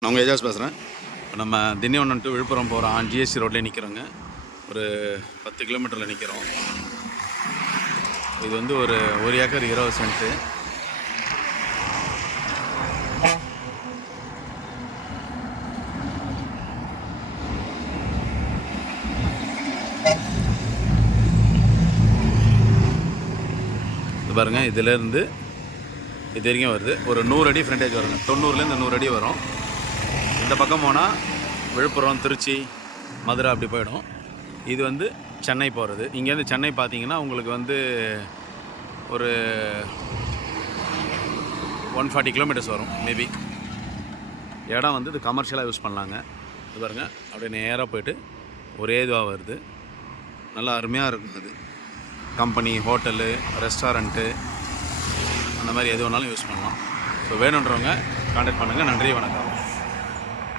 நான் உங்கள் ஏஜாஸ் பேசுகிறேன். இப்போ நம்ம திண்டிவனம் டு விழுப்புரம் போகிறோம். ஜிஎஸ்டி ரோட்லேயே நிற்கிறோங்க. ஒரு 10 கிலோமீட்டரில் நிற்கிறோம். இது வந்து ஒரு 1 ஏக்கர் 20 சென்ட்டு. இது பாருங்கள், இதிலேருந்து இது வரைக்கும் வருது. ஒரு 100 அடி ஃப்ரண்டேஜ் வருங்க. 90லேருந்து 100 அடி வரும். இந்த பக்கம் போனால் விழுப்புரம், திருச்சி, மதுரை அப்படி போயிடும். இது வந்து சென்னை போகிறது. இங்கேருந்து சென்னை பார்த்தீங்கன்னா உங்களுக்கு வந்து ஒரு 140 கிலோமீட்டர்ஸ் வரும் மேபி. இடம் வந்து இது கமர்ஷியலாக யூஸ் பண்ணலாங்க. இது பாருங்கள், அப்படியே நேராக போய்ட்டு ஒரே இதுவாக வருது. நல்லா அருமையாக இருக்கும். அது கம்பெனி, ஹோட்டலு, ரெஸ்டாரண்ட்டு அந்த மாதிரி எது வேணாலும் யூஸ் பண்ணலாம். ஸோ வேணுன்றவங்க கான்டாக்ட் பண்ணுங்கள். நன்றி, வணக்கம்.